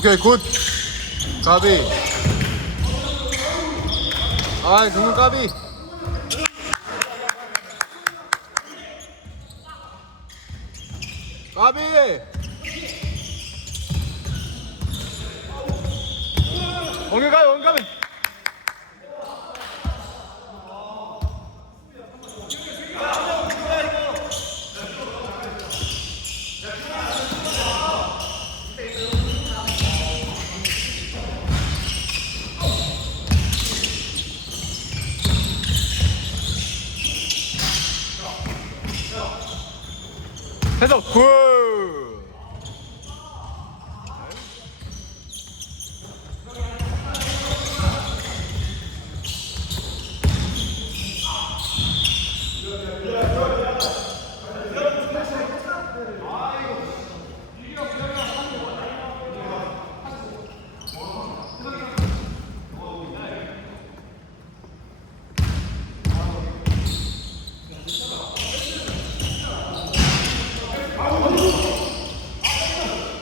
오케이 굿. 까비. 아이 정말 까비. 까비. 원가비 원가비. 해서 굿.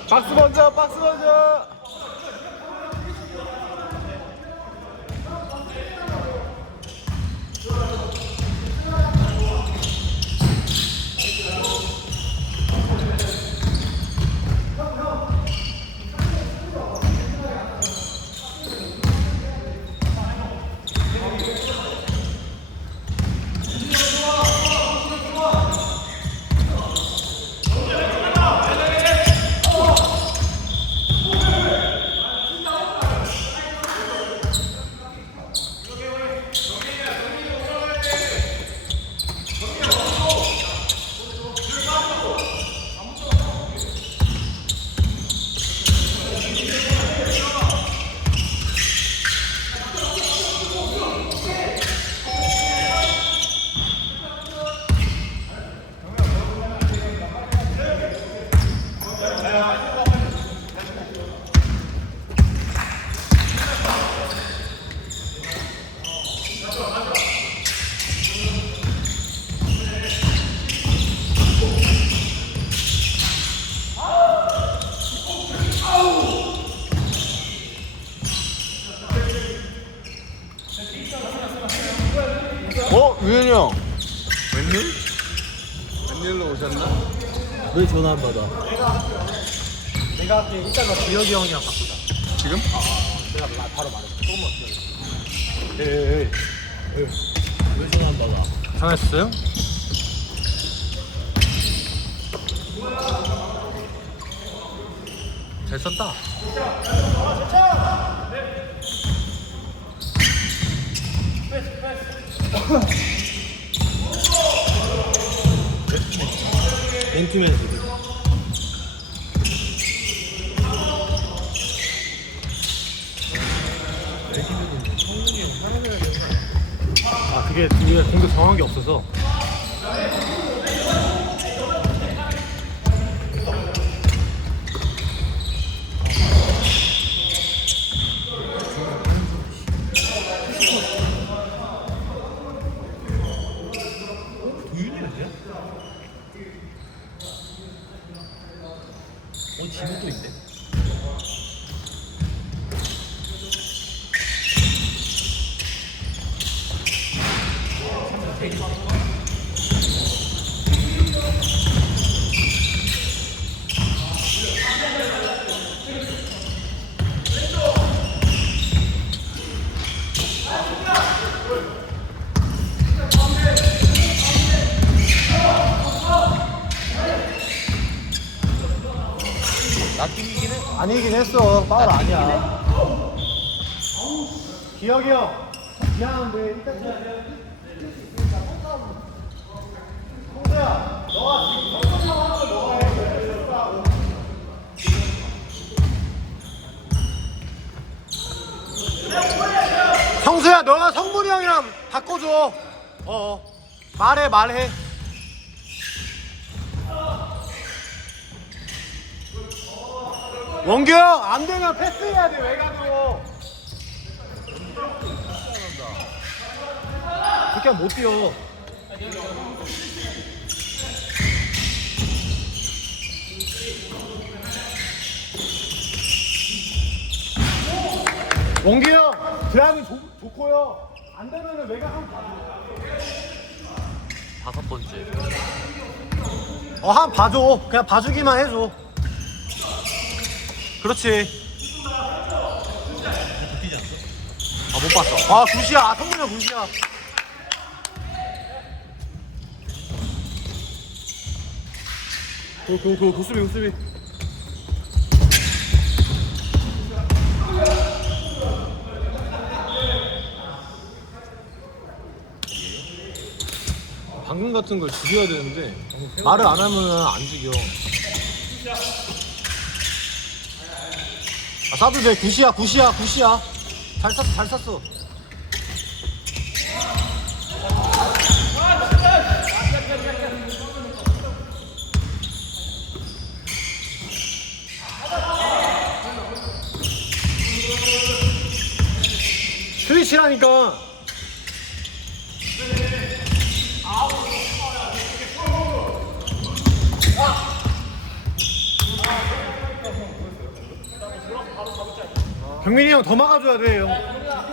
박스 먼저, 박스 먼저. 유현이 형 웬일? 웬일로 오셨나? 왜 전화 안 받아? 내가 할게. 이따가 기혁이 형이랑 바꾸자. 지금? 내가 바로 말해. 조금만 기다려. 왜 전화 안 받아? 전화했어요? 잘 썼다. 맨투맨 지금. 아 그게 우리가 공격 정한 게 없어서. 지금도 있네. 아니긴 했어. 파울 아니야. 기혁이 형. 미안한데 이따 성수야, 너가 지금 성수 형 하는 거 너가 해. 성수야, 너가 성문이 형이랑 바꿔줘. 말해. 원규 형, 안 되면 패스해야 돼, 외곽으로. 그렇게 하면 못 뛰어. 원기 형 드라이브 좋고요. 안 되면은 외곽 한번 봐줘. 5번째. 한 봐줘. 그냥 봐주기만 해줘. 그렇지. 못 봤어. 굿이야. 성문이 형 굿이야. 고수비 고수비. 방금 같은 걸 죽여야 되는데 말을 안 하면 안 죽여. 쏴도 돼. 굿이야 굿이야. 잘 쐈어. 스위치라니까. 경민이 형 더 막아줘야 돼 형.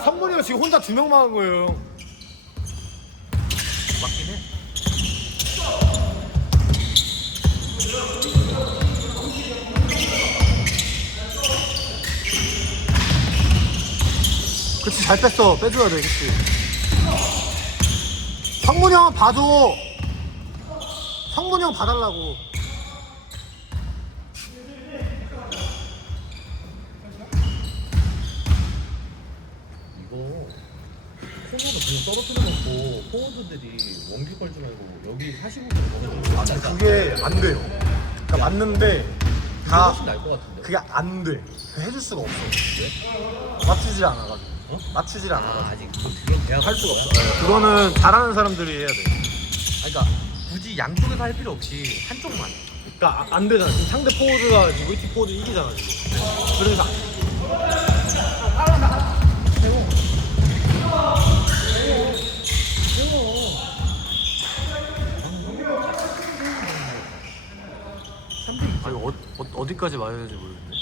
성문이 형 지금 혼자 2명 막은 거예요 형. 맞긴 해. 그치 잘 뺐어. 빼줘야 돼. 그치. 성문이 형은 봐줘. 성문이 형 봐달라고. 이거 코너로 그냥 떨어뜨려 놓고 포워드들이 원기 걸지 말고 여기 45도 먹어줘. 그게 안 돼요. 그러니까 맞는데 다 훨씬 나을 것 같은데. 그게 안 돼. 해줄 수가 없어. 맞추질 않아가지고. 맞추질 않아가지고. 아직 그런 계약 할 수가 없어. 그거는 잘하는 사람들이 해야 돼. 그러니까 굳이 양쪽에서 할 필요 없이 한쪽만. 그러니까 안 되잖아. 지금 상대 포워드가 지금 VT 포워드 이기잖아 지금. 그래서 아니 어디까지 말해야 될지 모르겠네.